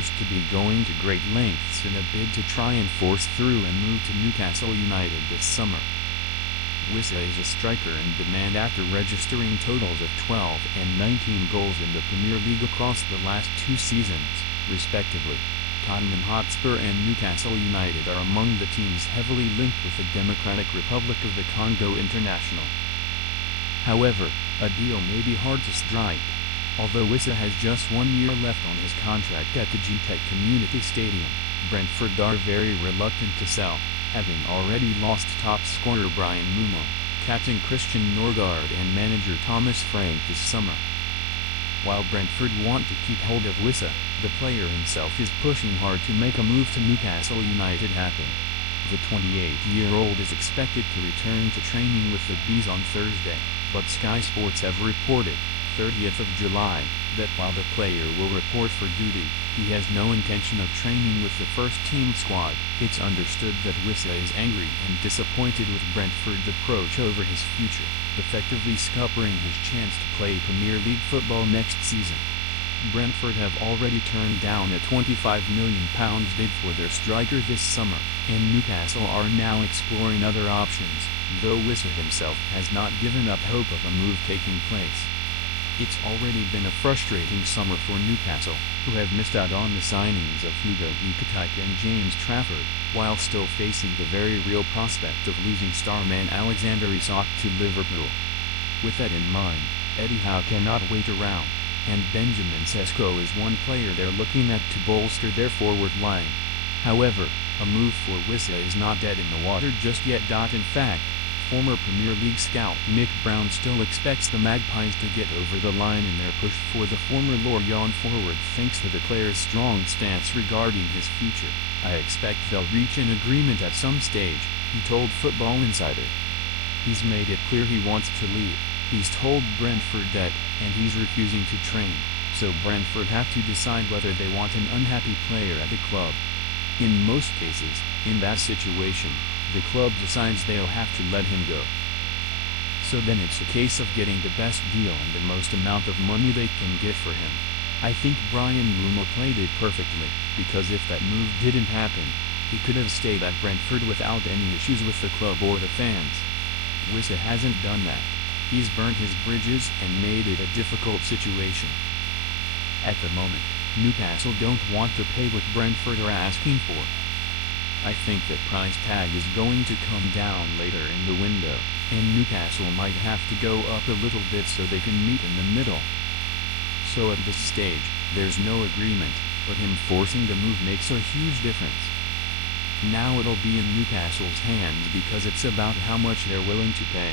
appears to be going to great lengths in a bid to try and force through and move to Newcastle United this summer. Wissa is a striker in demand after registering totals of 12 and 19 goals in the Premier League across the last 2 seasons, respectively. Tottenham Hotspur and Newcastle United are among the teams heavily linked with the Democratic Republic of the Congo international. However, a deal may be hard to strike. Although Wissa has just 1 year left on his contract at the Gtech Community Stadium, Brentford are very reluctant to sell, having already lost top scorer Bryan Mbeumo, captain Christian Norgaard and manager Thomas Frank this summer. While Brentford want to keep hold of Wissa, the player himself is pushing hard to make a move to Newcastle United happen. The 28-year-old is expected to return to training with the Bees on Thursday, but Sky Sports have reported, 30th of July, that while the player will report for duty, he has no intention of training with the first-team squad. It's understood that Wissa is angry and disappointed with Brentford's approach over his future, effectively scuppering his chance to play Premier League football next season. Brentford have already turned down a £25 million bid for their striker this summer, and Newcastle are now exploring other options, though Wissa himself has not given up hope of a move taking place. It's already been a frustrating summer for Newcastle, who have missed out on the signings of Hugo Ekitike and James Trafford, while still facing the very real prospect of losing star man Alexander Isak to Liverpool. With that in mind, Eddie Howe cannot wait around, and Benjamin Sesko is one player they're looking at to bolster their forward line. However, a move for Wissa is not dead in the water just yet. In fact, former Premier League scout Mick Brown still expects the Magpies to get over the line in their push for the former Lorient forward thanks to the player's strong stance regarding his future. "I expect they'll reach an agreement at some stage," he told Football Insider. He's made it clear he wants to leave. He's told Brentford that, and he's refusing to train, so Brentford have to decide whether they want an unhappy player at the club. In most cases, in that situation, the club decides they'll have to let him go. So then it's a case of getting the best deal and the most amount of money they can get for him. I think Bryan Mbeumo played it perfectly, because if that move didn't happen, he could have stayed at Brentford without any issues with the club or the fans. Wissa hasn't done that. He's burnt his bridges and made it a difficult situation. At the moment, Newcastle don't want to pay what Brentford are asking for. I think that price tag is going to come down later in the window, and Newcastle might have to go up a little bit so they can meet in the middle. So at this stage, there's no agreement, but him forcing the move makes a huge difference. Now it'll be in Newcastle's hands because it's about how much they're willing to pay.